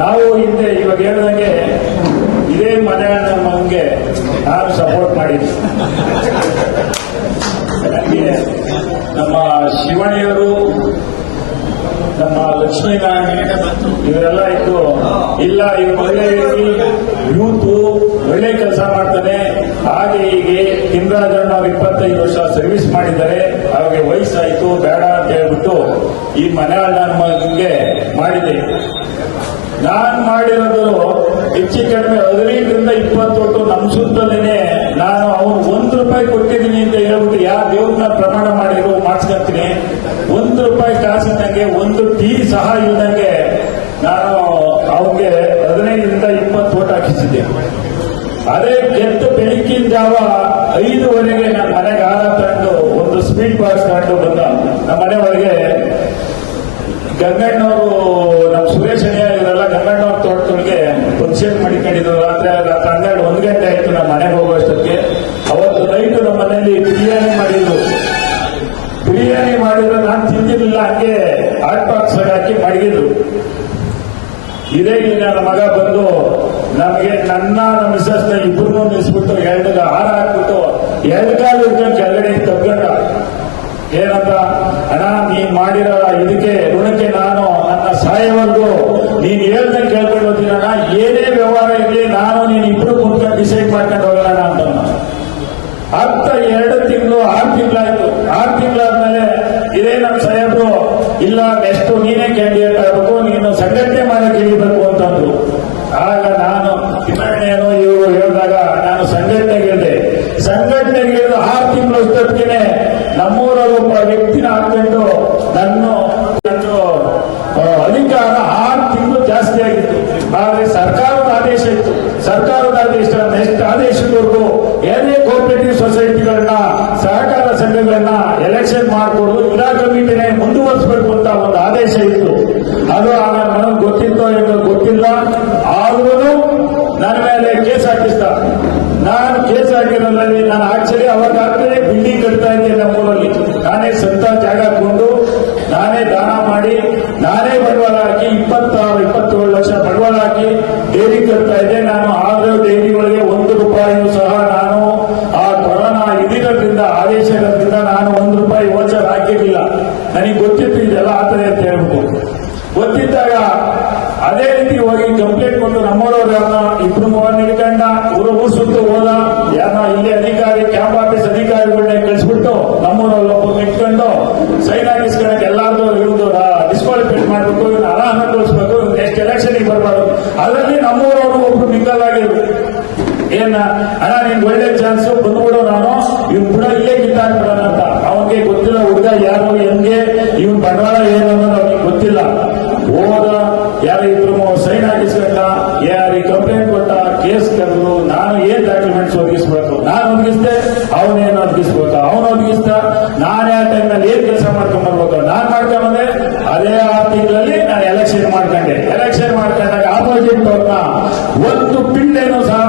ನಾವು ಹಿಂದೆ ಇವಾಗ ಹೇಳಿದಂಗೆ ಇದೇ ಮನೆ ಮಂಗೆ ನಾನು ಸಪೋರ್ಟ್ ಮಾಡಿದ್ದೀನಿ ನಮ್ಮ ಶಿವಣಿಯವರು ನಮ್ಮ ಲಕ್ಷ್ಮೀನಾರಾಯಣ ಇವರೆಲ್ಲ ಇದ್ದು, ಇಲ್ಲ, ಈ ಒಳ್ಳೆ ಯೂತು ಒಳ್ಳೆ ಕೆಲಸ ಮಾಡ್ತಾನೆ. ಹಾಗೆ ಹೀಗೆ ತಿಮ್ರಾಜಣ್ಣ ಅವ್ರು ಇಪ್ಪತ್ತೈದು ವರ್ಷ ಸರ್ವಿಸ್ ಮಾಡಿದ್ದಾರೆ. ಅವ್ರಿಗೆ ವಯಸ್ಸಾಯ್ತು, ಬೇಡ ಅಂತ ಹೇಳ್ಬಿಟ್ಟು ಈ ಮನೆ ನಮಗೆ ಮಾಡಿದೆ. ನಾನ್ ಮಾಡಿರೋದು ಹೆಚ್ಚು ಕಡಿಮೆ ಹದಿನೈದರಿಂದ ಇಪ್ಪತ್ತು ಒಟ್ಟು ನಮ್ಮ ಸುತ್ತಲೇ ನಾನು ಅವ್ನು ಒಂದು ರೂಪಾಯಿ ಕೊಟ್ಟಿದ್ದೀನಿ ಅಂತ ಹೇಳ್ಬಿಟ್ಟು ಯಾವ ದೇವ್ರನ್ನ ಪ್ರಮಾಣ ಮಾಡಿದ್ರು, ಮಾಡಿಸ್ಕೊಂತೀನಿ. ಒಂದು ರೂಪಾಯಿ ಕಾಸಿನಂಗೆ ಒಂದು ಟೀ ಸಹ ಇಲ್ಲದಂಗೆ ನಾನು ಅವ್ರಿಗೆ ಹದಿನೈದರಿಂದ ಇಪ್ಪತ್ತು ಓಟ್ ಹಾಕಿಸಿದ್ದೆ. ಅದೇ ಗೆದ್ದು ಬೆಳಕಿನ ಜಾವ ಐದುವರೆಗೆ ನಮ್ಮ ಮನೆಗೆ ಆರ ತಂದು ಒಂದು ಸ್ಪೀಡ್ ಬಾಕ್ಸ್ ತಗೊಂಡು ಬಂದ. ನಮ್ಮ ಒಳಗೆ ಗಂಗಣ್ಣವರು ನಮ್ಮ ಸುರೇಶ್ ಅಯ್ಯ ಇವರೆಲ್ಲ ಗಂಗಣ್ಣವ್ರ ತೋಟದೊಳಗೆ ಫಂಕ್ಷನ್ ಮಾಡಿಕೊಂಡಿದ್ರು ರಾತ್ರಿ ರಾತ್ರಿ ಹನ್ನೆರಡು ಒಂದು ಗಂಟೆ ಆಯ್ತು ನಮ್ಮ ಮನೆಗೆ ಹೋಗುವಷ್ಟಕ್ಕೆ ಅವತ್ತು ನೈಟ್ ನಮ್ಮ ಮನೆಯಲ್ಲಿ ಬಿರಿಯಾನಿ ಮಾಡಿದ್ರು ಬಿರಿಯಾನಿ ಮಾಡಿದ್ರೆ ನಾನು ತಿಂದಿರ್ಲಿಲ್ಲ ಹಂಗೆ ಹಾಟ್ ಬಾಕ್ಸ್ ಹಾಕಿ ಮಡಗಿದ್ರು ಇದೇ ಇಲ್ಲ ನನ್ನ ಮಗ ಬಂದು ನಮಗೆ ನನ್ನ ನಮ್ಮ ಮಿಸಸ್ನ ಇಬ್ಬರನ್ನೂ ನಿಲ್ಲಿಸ್ಬಿಟ್ಟು ಎರಡು ಹಾರ ಹಾಕ್ಬಿಟ್ಟು ಎರಡು ಕಾಲ ಇಟ್ಕೊಂಡು ಕೆಳಗಡೆ ತಗ್ಗಂಡ ಏನಂತ, ಅಣ್ಣ, ನೀನ್ ಮಾಡಿರೋ ಇದಕ್ಕೆ ಋಣಕ್ಕೆ ನಾನು ನನ್ನ ಸಾಯವರೆಗೂ ನೀನ್ ಹೇಳ್ದಂಗೆ ಕೇಳ್ಕೊಂಡು ಹೋಗ್ತೀನಣ್ಣ ಏನೇ ವ್ಯವಹಾರ ಇರಲಿ ನಾನು ನೀನ್ ಇಬ್ರು ಕುಂತ್ಕೊಂಡು ಡಿಸೈಡ್ ಮಾಡ್ಕೊಂಡು ಹೋಗೋಣ ಅಂತ ಹತ್ತ ಎರಡು ತಿಂಗಳು ಆರು ತಿಂಗಳಾಯ್ತು ಆರು ತಿಂಗಳಾದ್ಮೇಲೆ ಇದೇ ನಮ್ಮ ಸಾಹೇಬ್ರು ಇಲ್ಲ ನೆಕ್ಸ್ಟ್ ನೀನೇ ಕ್ಯಾಂಡಿಡೇಟ್ ಆಗ್ಬೇಕು ನೀನು ಸಂಘಟನೆ ಮಾಡಕ್ಕೆ ಇಳಿಬೇಕು ಅಂತಂದ್ರು ಆಗ ನಾನು ತಿಮ್ಮಣ್ಣೇನು ಇವರು ಹೇಳಿದಾಗ ನಾನು ಸಂಘಟನೆಗೆ ಇಳಿದೆ ಸಂಘಟನೆಗೆ ಇಳಿದು ಆರು ತಿಂಗಳು ಅಷ್ಟೊತ್ತಿಗೆ ನಮ್ಮೂರಲ್ಲಿ ಒಬ್ಬ ವ್ಯಕ್ತಿನ ಹಾಕೊಂಡು ನನ್ನ ನನ್ನ, ಆ, ಅಧಿಕಾರ ಆರು ತಿಂಗಳು ಜಾಸ್ತಿ ಆಗಿತ್ತು ಆದ್ರೆ ಸರ್ಕಾರದ ಆದೇಶ ಇತ್ತು ಸರ್ಕಾರದ ಆದೇಶ ನೆಕ್ಸ್ಟ್ ಆದೇಶದವರೆಗೂ ಏನೇ ಕೋಆಪರೇಟಿವ್ ಸೊಸೈಟಿಗಳನ್ನ ಸಹಕಾರ ಸಂಘಗಳನ್ನ ಎಲೆಕ್ಷನ್ ಮಾಡಿಕೊಡು ಜಿಲ್ಲಾ ಕಮಿಟಿನೇ ಮುಂದುವರಿಸಬೇಕು ಅಂತ ಒಂದು ಆದೇಶ ಇತ್ತು ಅದು ಆಗ ನನಗೆ ಗೊತ್ತಿತ್ತೋ ಏನೋ ಗೊತ್ತಿಲ್ಲ ಆದ್ರೂ ನನ್ನ ಮೇಲೆ ಕೇಸ್ ಹಾಕಿಸ್ದ ನಾನು ಕೇಸ್ ಹಾಕಿರೋದ್ರಲ್ಲಿ ನಾನು ಆಕ್ಚುಲಿ ಅವಾಗ ಆಗ್ತದೆ ಬಿಲ್ಡಿಂಗ್ ಕಟ್ತಾ ಇದ್ದೆ ನಮ್ಮೂರಲ್ಲಿ ನಾನೇ ಸ್ವಂತ ಜಾಗ ಕೊಂಡು ನಾನೇ ದಾನ ಮಾಡಿ ನಾನೇ ಬಂಡವಾಳ ಹಾಕಿ ಇಪ್ಪತ್ತಾರು ಇಪ್ಪತ್ತೇಳು ಲಕ್ಷ ಬಂಡವಾಳ ಹಾಕಿ ಡೈರಿ ಕಟ್ತಾ ಇದ್ದೆ ನಾನು ಆದ್ರೆ ಡೈರಿಗಳಿಗೆ ಒಂದು ರೂಪಾಯಿಯೂ ಸಹ ನಾನು ಆ ಕೊರೋನಾ ಇದಿರೋದ್ರಿಂದ ಆದೇಶ ಇರೋದ್ರಿಂದ ನಾನು ಒಂದು ರೂಪಾಯಿ ವೋಚರ್ ಹಾಕಿರ್ಲಿಲ್ಲ ನನಗೆ ಗೊತ್ತಿತ್ತು ಇದೆಲ್ಲ ಆಗ್ತದೆ ಅಂತ ಹೇಳ್ಬಿಟ್ಟು ಗೊತ್ತಿದ್ದಾಗ ಅದೇ ರೀತಿ ಹೋಗಿ ಕಂಪ್ಲೇಂಟ್ ಕೊಟ್ಟು ನಮ್ಮೂರವ್ರು ಯಾರನ್ನ ಇಬ್ರು ಮೂವರ್ನ ಹಿಡ್ಕೊಂಡ ಊರು ಊರು ಸುತ್ತು ಹೋದ ಯಾರನ್ನ ಇಲ್ಲಿ ಅಧಿಕಾರಿ ಕ್ಯಾಂಪ್ ಆಫೀಸ್ ಅಧಿಕಾರಿಗಳನ್ನ ಕಳಿಸ್ಬಿಟ್ಟು ನಮ್ಮೂರಲ್ಲಿ ಒಬ್ಬರು ಇಟ್ಕೊಂಡು ಸೈನ್ ಹಾಕಿಸ್ಕೊಳಕ್ಕೆ ಎಲ್ಲಾರ್ದು ಇವ್ರದ್ದು ಡಿಸ್ಕ್ವಾಲಿಫೈಡ್ ಮಾಡ್ಬೇಕು ಇವ್ನ ತೋರಿಸ್ಬೇಕು ನೆಕ್ಸ್ಟ್ ಎಲೆಕ್ಷನ್ ಬರಬಾರ್ದು. ಅದರಲ್ಲಿ ನಮ್ಮೂರವರು ಒಬ್ರು ಮಿಂಗಲ್ ಆಗಿರ್ಬೇಕು ಏನ, ಅಣ್ಣ ನಿನ್ ಒಳ್ಳೆ ಚಾನ್ಸ್ ಬಂದ್ಬಿಡೋ ನಾನು. ಇವ್ನು ಕೂಡ ಇಲ್ಲೇ ಕಿತ್ತಾಕ್ಬಿಡೋಣ ಅಂತ. ಅವನಿಗೆ ಗೊತ್ತಿಲ್ಲ ಹುಡುಗ ಯಾರು, ಹೆಂಗೆ, ಇವನ್ ಬಂಡವಾಳ ಏನು ಅನ್ನೋದು ಅವನಿಗೆ ಗೊತ್ತಿಲ್ಲ. ಹೋದ ಯಾರು ಇದ್ರು ಸೈನ್ ಹಾಕಿಸ್ಕೊಂಡ ಯಾರಿಗೆ ಕಂಪ್ಲೇಂಟ್ ಕೊಟ್ಟ ಕೇಸ್ ಕರೆದು ನಾನು ಏನ್ ಡಾಕ್ಯುಮೆಂಟ್ಸ್ ಒದಗಿಸ್ಬೇಕು ನಾನು ಒದಗಿಸ್ದೆ ಅವನೇನು ಒದಗಿಸ್ಬೇಕು ಅವನು ಒದಗಿಸ್ದ ನಾನು ಯಾವ ಟೈಮ್ನಲ್ಲಿ ಏನ್ ಕೆಲಸ ಮಾಡ್ಕೊಂಡ್ ಬರ್ಬೇಕು ನಾನ್ ಮಾಡ್ಕೊಂಬಂದೆ ಅದೇ ಆರು ತಿಂಗಳಲ್ಲಿ ನಾನು ಎಲೆಕ್ಷನ್ ಮಾಡ್ಕೊಂಡೆ ಎಲೆಕ್ಷನ್ ಮಾಡ್ಕೊಂಡಾಗ ಆಪೋಸಿಟ್ ಅವ್ರನ್ನ ಒಂದು ಪಿಂಡೇನು ಸಹ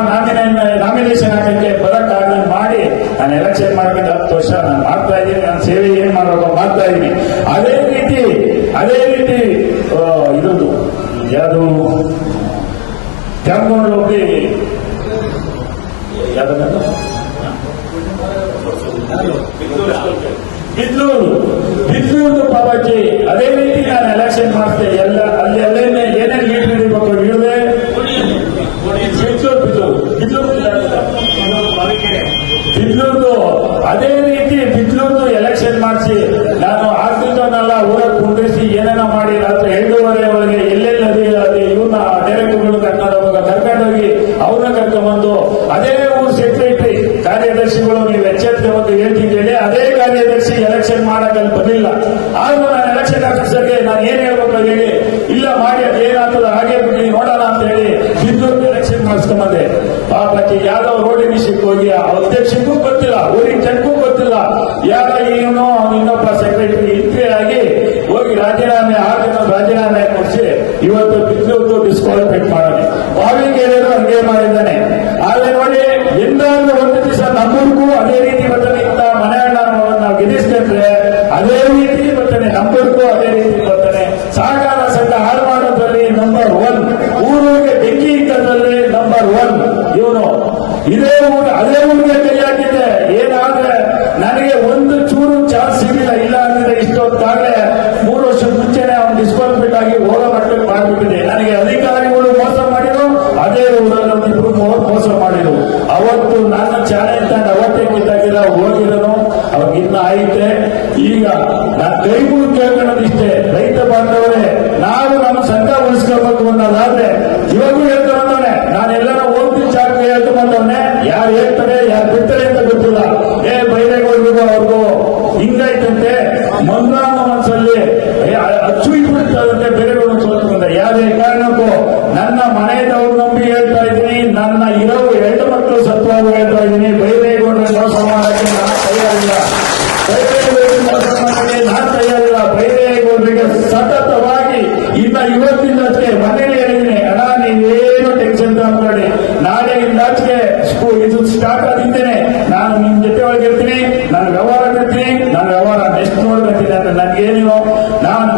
ನಾಮಿನೇಷನ್ ಹಾಕಕ್ಕೆ ಬರಕ್ಕಾಗಲ್ಲ ಮಾಡಿ ನಾನು ಎಲೆಕ್ಷನ್ ಮಾಡ್ಕೊಂಡು ಹತ್ತು ವರ್ಷ ನಾನು ಮಾಡ್ತಾ ಇದ್ದೀನಿ ನಾನು ಸೇವೆ ಏನ್ ಮಾಡಬೇಕು ಮಾಡ್ತಾ ಇದ್ದೀನಿ ಅದೇ ರೀತಿ ಅದೇ ರೀತಿ ಇದೊಂದು ಯಾವುದು ಕೆಂಪಗೊಂಡು ಹೋಗಿ ಯಾವ್ದನ್ನ ಬಿದ್ಲೂರು ಬಿದ್ಲೂರು ಅದೇ ರೀತಿ ನಾನು ಎಲೆಕ್ಷನ್ ಮಾಡ್ತೆ, ಎಲ್ಲ, ಅಲ್ಲಿ ಅಲ್ಲೇನೆ ಏನೇನು ಲೀಡ್ ಹಿಡಿದೆ ಬಿದ್ಲೂರು ಬಿದ್ಲೂರು ಬಿದ್ಲೂರು ಬಿದ್ಲೂರ್ದು, ಅದೇ ರೀತಿ ಬಿದ್ಲೂರ್ದು ಎಲೆಕ್ಷನ್ ಮಾಡಿಸಿ, ನಾನು ಅದೇ ಊರು ಸೆಕ್ರೆಟರಿ ಕಾರ್ಯದರ್ಶಿಗಳು ನೀವು ಎಚ್ಚರಿಕೆ ಹೇಳ್ತಿದ್ದೇನೆ ಅದೇ ಕಾರ್ಯದರ್ಶಿ ಎಲೆಕ್ಷನ್ ಮಾಡಕ್ಕಲ್ಲಿ ಬಂದಿಲ್ಲ. ಆದ್ರೂ ನಾನು ಎಲೆಕ್ಷನ್ ಆಫೀಸರ್ಗೆ ನಾನು ಏನು ಹೇಳ್ಬೇಕು ಹೇಳಿ, ಇಲ್ಲ ಮಾಡಿ ಅದೇನಾಗ್ತದ ಹಾಗೆ ಬಿಡಿ, ನೋಡೋಣ ಅಂತ ಹೇಳಿ ಸಿದ್ದೂರ್ಗೆ ಎಲೆಕ್ಷನ್ ಮಾಡಿಸ್ಕೊಂಬಂದೆ. ಪಾಪಕ್ಕೆ ಯಾವ್ದೋ ರೋಡ್ ವಿಷಯಕ್ಕೆ ಹೋಗಿ ಅಧ್ಯಕ್ಷಕ್ಕೂ ಗೊತ್ತಿಲ್ಲ, ಊರಿನ ಜನಕ್ಕೂ ಗೊತ್ತಿಲ್ಲ. ಯಾರ ಇವನು ಇನ್ನೊಬ್ಬ ಸೆಕ್ರೆಟರಿ ಎಂಟ್ರಿ ಆಗಿ ಹೋಗಿ ರಾಜೀನಾಮೆ ಹಾಕಿ ರಾಜೀನಾಮೆ ಕೊಡಿಸಿ ಇವತ್ತು ಬಿದ್ದೂರು ಡಿಸ್ಕ್ವಾಲಿಫೈಡ್ ಮಾಡೋಣ ಬಾವಿಗೇರಿಯರು ಹಂಗೆ ಮಾಡಿದ್ದಾನೆ ಆದ್ರೆ ನೋಡಿ ಎಂದಾದ್ರೂ ಒಂದು ದಿವಸ ನಮ್ಮೂರಿಗೂ ಅದೇ ರೀತಿ ಬರ್ತಾನೆ ಇಂಥ ಮನೆ ಅಣ್ಣ ನಾವು ಗೆಲ್ಲಿಸ್ಕೊಂಡ್ರೆ ಅದೇ ರೀತಿ ಬರ್ತಾನೆ ನಮ್ಮೂರಿಗೂ ಅದೇ ರೀತಿ ಬರ್ತಾನೆ ಸಹಕಾರ ಸಂಘ ಹಾಳು ಮಾಡೋದ್ರಲ್ಲಿ ನಂಬರ್ ಒನ್ ಇದೇ ಊರು ಅದೇ ಊರಿಗೆ ಕೈ ಹಾಕಿದ್ದೆ ಏನಾದ್ರೆ ನನಗೆ ಒಂದು ಚೂರು ಚಾನ್ಸ್ ಸಿಗಲಿಲ್ಲ ಇಲ್ಲ ಅಂದ್ರೆ ಇಷ್ಟೊತ್ತಾಗಲೇ ಮೂರು ವರ್ಷ ಮುಂಚೆನೆ ಅವ್ನು ಡಿಸ್ಕ್ವಾಲಿಫೈಡ್ ಆಗಿ ಹೋಗೋ ಮಟ್ಟಕ್ಕೆ ಮಾಡ್ಬಿಟ್ಟಿದೆ ನನಗೆ ಅಧಿಕಾರಿಗಳು ಮೋಸ ಮಾಡಿದ್ರು ಅದೇ ಊರಲ್ಲಿ ಒಂದಿಬ್ರು ಮೂವರು ಮೋಸ ಮಾಡಿದ್ರು ಅವತ್ತು ನನ್ನ ಚಾಲೆಂಜ್ ತಂದು ಅವತ್ತೇ ಕಿತ್ತಾಗಿಲ್ಲ ಹೋಗಿರೋನು ಐತೆ ಈಗ ನಾನು ಕೈ ಮುಗಿದು ಕೇಳ್ಕೊಳ್ಳೋದಿಷ್ಟೇ ರೈತ ಬಾಂಧವರೇ, ನಾವು ನಮ್ಮ ಸಂಘ ಉಳಿಸ್ಕೋಬೇಕು ಅನ್ನೋದಾದ್ರೆ, ಇವಾಗೂ ಹೇಳ್ತಾನೆ ನಾನು ಎಲ್ಲರ ಓದಿ ಚಾಕ್ರಿ ಹೇಳ್ತು ಬಂದವನೆ ಯಾರು ಹೇಳ್ತಾರೆ, ಯಾರು ಬಿಡ್ತಾರೆ ಅಂತ ಗೊತ್ತಿಲ್ಲ. ಏ ಬೈರೇಗೌಡರಿಗೂ ಅವ್ರಿಗೂ ಹಿಂಗಾಯ್ತಂತೆ. ಮಂಗಾಮ ಮನಸ್ಸಲ್ಲಿ ಏ, ಅಚ್ಚು ಇಟ್ಬಿಡ್ತಾರಂತೆ ಬೇರೆಗಳು ಸೋತು ಬಂದ ಯಾವುದೇ ಕಾರಣಕ್ಕೂ ನನ್ನ ಮನೆಯದವ್ರು ನಂಬಿ ಹೇಳ್ತಾ ಇದ್ದೀನಿ ನನ್ನ ಇರೋ ಎರಡು ಮಕ್ಕಳು ಸತ್ವಾಗಿ ಹೇಳ್ತಾ ಇದ್ದೀನಿ ಬೈರೇಗೌಡರ ಮೋಸ ಮಾಡಕ್ಕೆ ನಾನು ತಯಾರಿಲ್ಲ ಬೈರೇಗೌಡರಿಗೆ ಮೋಸ ಮಾಡಕ್ಕೆ ನಾನು ತಯಾರಿಲ್ಲ ಬೈರೇಗೌಡರಿಗೆ ಸತತವಾಗಿ ಇನ್ನ ಇವತ್ತಿಂದಷ್ಟೇ ಮನೇಲಿ ಹೇಳಿದ್ದೀನಿ ಅಣ್ಣ ನೀವೇನು ಟೆನ್ಷನ್ ತಗೊಂಡ್ಬೇಡಿ ನಾಳೆಯಿಂದ ಆಚೆಗೆ ಸ್ಕೂಲ್ ಇದು ಸ್ಟಾರ್ಟ್ ಆಗಿದ್ದೇನೆ ನಾನು ನಿಮ್ ಜೊತೆ ಒಳಗೆ ಇರ್ತೀನಿ ನಾನು ವ್ಯವಹಾರ ಇರ್ತೀನಿ ನಾನು ವ್ಯವಹಾರ ನೆಕ್ಸ್ಟ್ ನೋಡ್ಬೇಕಿದೆ ಅಂತ ನನ್ಗೇನು ನಾನು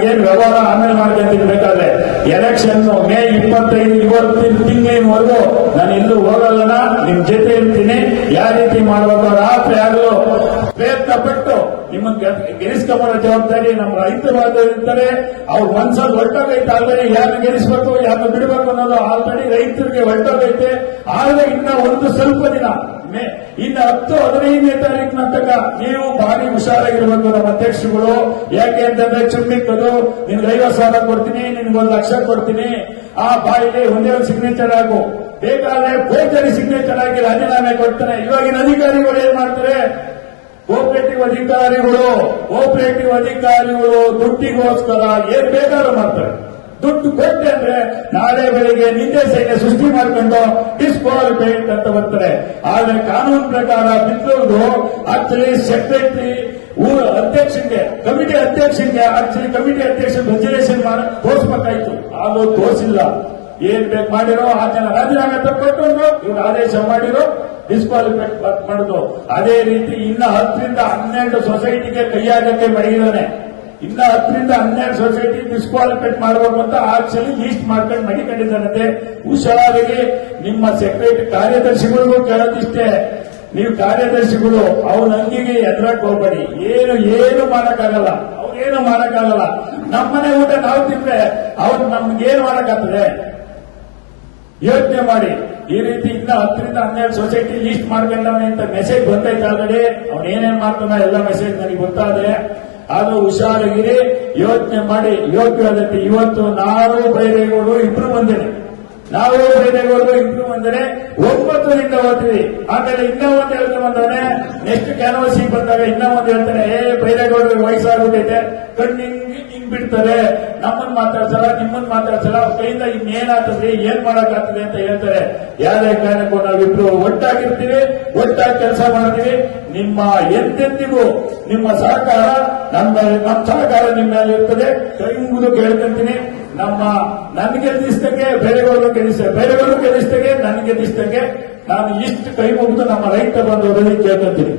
ನನ್ಗೇನು ವ್ಯವಹಾರ ಆಮೇಲೆ ಮಾಡ್ಕೊಂತೀನಿ ಬೇಕಾದ್ರೆ ಎಲೆಕ್ಷನ್ ಮೇ ಇಪ್ಪತ್ತೈದು ಇವತ್ತಿನ ತಿಂಗಳಿನವರೆಗೂ ನಾನು ಎಲ್ಲೂ ಹೋಗಲ್ಲನ ನಿಮ್ ಜೊತೆ ಇರ್ತೀನಿ. ಯಾವ ರೀತಿ ಮಾಡ್ಬೇಕು ರಾತ್ರಿ ಆಗಲು ಪ್ರಯತ್ನ ಪಟ್ಟು ನಿಮ್ಮನ್ನ ಗೆಲ್ಲಿಸ್ಕೊಂಬರೋ ಜವಾಬ್ದಾರಿ ನಮ್ಮ ರೈತರು ಇರ್ತಾರೆ. ಅವ್ರ ಮನ್ಸಲ್ಲಿ ಹೊರಟೋಗೈತೆ ಆಲ್ರೆಡಿ ಯಾರನ್ನ ಗೆಲ್ಲಿಸ್ಬೇಕು ಯಾರನ್ನ ಬಿಡಬೇಕು ಅನ್ನೋದು ಆಲ್ರೆಡಿ ರೈತರಿಗೆ ಹೊರಟೋಗೈತೆ. ಆದ್ರೆ ಇನ್ನ ಒಂದು ಸ್ವಲ್ಪ ದಿನ ಇನ್ನ ಹತ್ತು ಹದಿನೈದನೇ ತಾರೀಕಿನ ತನಕ ನೀವು ಭಾರಿ ಹುಷಾರಾಗಿರ್ಬೇಕು ನಮ್ಮ ಅಧ್ಯಕ್ಷರುಗಳು. ಯಾಕೆ ಅಂತಂದ್ರೆ ಚುಮ್ಮಿಕ್ಕದು ನಿನ್ಗೆ ಐವತ್ತು ಸಾವಿರ ಕೊಡ್ತೀನಿ, ನಿನ್ಗೆ ಒಂದು ಲಕ್ಷ ಕೊಡ್ತೀನಿ. ಆ ಬಾಯಿಲಿ ಒಂದೇ ಒಂದು ಸಿಗ್ನೇಚರ್ ಆಗು. ಬೇಕಾದ್ರೆ ಫೋರ್ಜರಿ ಸಿಗ್ನೇಚರ್ ಆಗಿ ರಾಜೀನಾಮೆ ಕೊಡ್ತಾನೆ. ಇವಾಗಿನ ಅಧಿಕಾರಿಗಳು ಏನ್ ಮಾಡ್ತಾರೆ? ಕೋಪರೇಟಿವ್ ಅಧಿಕಾರಿಗಳು ಕೋಪರೇಟಿವ್ ಅಧಿಕಾರಿಗಳು ದುಡ್ಡಿಗೋಸ್ಕರ ಏನ್ ಬೇಕಾದ್ರೂ ಮಾಡ್ತಾರೆ. ದುಡ್ಡು ಕೊಟ್ಟೆ ಅಂದ್ರೆ ನಾಳೆ ಬೆಳಿಗ್ಗೆ ನಿಂದೆ ಸೈನ್ಯ ಸೃಷ್ಟಿ ಮಾಡ್ಕೊಂಡು ಡಿಸ್ಕ್ವಾಲಿಫೈಡ್ ಅಂತ ಬರ್ತಾರೆ ಆದ್ರೆ ಕಾನೂನು ಪ್ರಕಾರ ಬಿದ್ದವರು ಆಕ್ಚುಲಿ ಸೆಕ್ರೆಟರಿ ಊರ ಅಧ್ಯಕ್ಷಕ್ಕೆ ಕಮಿಟಿ ಅಧ್ಯಕ್ಷಕ್ಕೆ ಆಕ್ಚುಲಿ ಕಮಿಟಿ ಅಧ್ಯಕ್ಷ ರೆಜುಲೇಷನ್ ತೋರಿಸ್ಬೇಕಾಯ್ತು. ಅದು ತೋರಿಸಿಲ್ಲ. ಏನ್ ಬೇಕು ಮಾಡಿರೋ ಆ ಜನ ರಾಜೀನಾಮೆ ತಕ್ಕೊಂಡು ಇವ್ರು ಆದೇಶ ಮಾಡಿರೋ ಡಿಸ್ಕ್ವಾಲಿಫೈ ಮಾಡುದು ಅದೇ ರೀತಿ ಇನ್ನ ಹತ್ತರಿಂದ ಹನ್ನೆರಡು ಸೊಸೈಟಿಗೆ ಕೈಯಾಗಕ್ಕೆ ಮಡಗಿದಾನೆ. ಇನ್ನ ಹತ್ತರಿಂದ ಹನ್ನೆರಡು ಸೊಸೈಟಿ ಡಿಸ್ಕ್ವಾಲಿಫೈಡ್ ಮಾಡಬೇಕು ಅಂತ ಆಕ್ಚುಲಿ ಲೀಸ್ಟ್ ಮಾಡ್ಕೊಂಡು ಮಡಿಕೊಂಡಿದ್ದಾನಂತೆ. ಹುಷಾರಾಗಿ ನಿಮ್ಮ ಸೆಕ್ರೆಟರಿ ಕಾರ್ಯದರ್ಶಿಗಳಿಗೂ ಕೇಳೋದಿಷ್ಟೇ. ನೀವು ಕಾರ್ಯದರ್ಶಿಗಳು ಅವ್ರ ಅಂಗಿಗೆ ಎದುರಕ್ಕೆ ಹೋಗ್ಬೇಡಿ. ಏನು ಏನು ಮಾಡಕ್ಕಾಗಲ್ಲ. ಅವ್ರೇನು ಮಾಡಕ್ಕಾಗಲ್ಲ. ನಮ್ಮನೆ ಊಟ ನಾವು ತಿಂದ್ರೆ ಅವ್ರು ನಮ್ಗೇನು ಮಾಡಕ್ಕಾಗ್ತದೆ? ಯೋಚನೆ ಮಾಡಿ. ಈ ರೀತಿ ಇನ್ನ ಹತ್ತರಿಂದ ಹನ್ನೆರಡು ಸೊಸೈಟಿ ಲೀಸ್ಟ್ ಮಾಡ್ಕೊಂಡವನೇ ಅಂತ ಮೆಸೇಜ್ ಬಂದೈತೆ ಆಲ್ರೆಡಿ. ಅವ್ನೇನೇನ್ ಮಾಡ್ತಾನ ಎಲ್ಲ ಮೆಸೇಜ್ ನನಗೆ ಗೊತ್ತಾದ್ರೆ ಅದು ಹುಷಾರಾಗಿರಿ, ಯೋಚನೆ ಮಾಡಿ. ಯೋಗ್ಯವಾದಕ್ಕೆ ಇವತ್ತು ನಾವು ಬೈರೇಗೌಡರು ಇಬ್ರು ಬಂದೇನೆ ನಾವು ಬೈರೇಗೌಡರು ಇಬ್ರು ಬಂದರೆ ಒಂಬತ್ತರಿಂದ ಓದ್ತೀವಿ. ಆಮೇಲೆ ಇನ್ನೂ ಒಂದು ಹೇಳ್ತಾ ಬಂದವನೆ ನೆಕ್ಸ್ಟ್ ಕ್ಯಾನ್ವಸಿಗೆ ಬಂದಾಗ ಇನ್ನೂ ಒಂದು ಹೇಳ್ತಾನೆ, ಏ ಬೈರೇಗೌಡರಿಗೆ ವಯಸ್ಸಾಗ್ಬಿಟ್ಟೈತೆ. ಕಣ್ಣು ಹಿಂಗ್ ಹಿಂಗ್ ಬಿಡ್ತಾರೆ, ನಮ್ಮನ್ ಮಾತಾಡ್ಸಲ್ಲ ನಿಮ್ಮನ್ನ ಮಾತಾಡ್ಸಲ್ಲ, ಅವ್ರ ಕೈಯಿಂದ ಇನ್ನೇನಾಗ್ತದೆ, ಏನ್ ಮಾಡಕ್ಕಾಗ್ತದೆ ಅಂತ ಹೇಳ್ತಾರೆ. ಯಾವುದೇ ಕಾರಣಕ್ಕೂ ನಾವಿಬ್ರು ಒಟ್ಟಾಗಿರ್ತೀವಿ, ಒಟ್ಟಾಗಿ ಕೆಲಸ ಮಾಡ್ತೀವಿ. ನಿಮ್ಮ ಎಂತೆಂದಿಗೂ ನಿಮ್ಮ ಸಹಕಾರ, ನಮ್ಮ ನಮ್ಮ ಸಹಕಾರ ನಿಮ್ಮ ಮೇಲೆ ಇರ್ತದೆ. ಕೈ ಮುಗಿದು ಕೇಳ್ಕೊಂತೀನಿ. ನಮ್ಮ ನನ್ ದಿಸ್ತಕ್ಕೆ ಬೇರೆಗಳು ಕೆಲಸ ಬೇರೆಗಳು ಗೆಲ್ಲಿಸಿದಂಗೆ ನನ್ ಗೆಲ್ಲಿಸಿದಂಗೆ ನಾನು ಇಷ್ಟು ಕೈ ಮುಗಿದು ನಮ್ಮ ರೈತ ಬಂಧುಗಳಲ್ಲಿ ಕೇಳ್ಕೊಂತೀನಿ.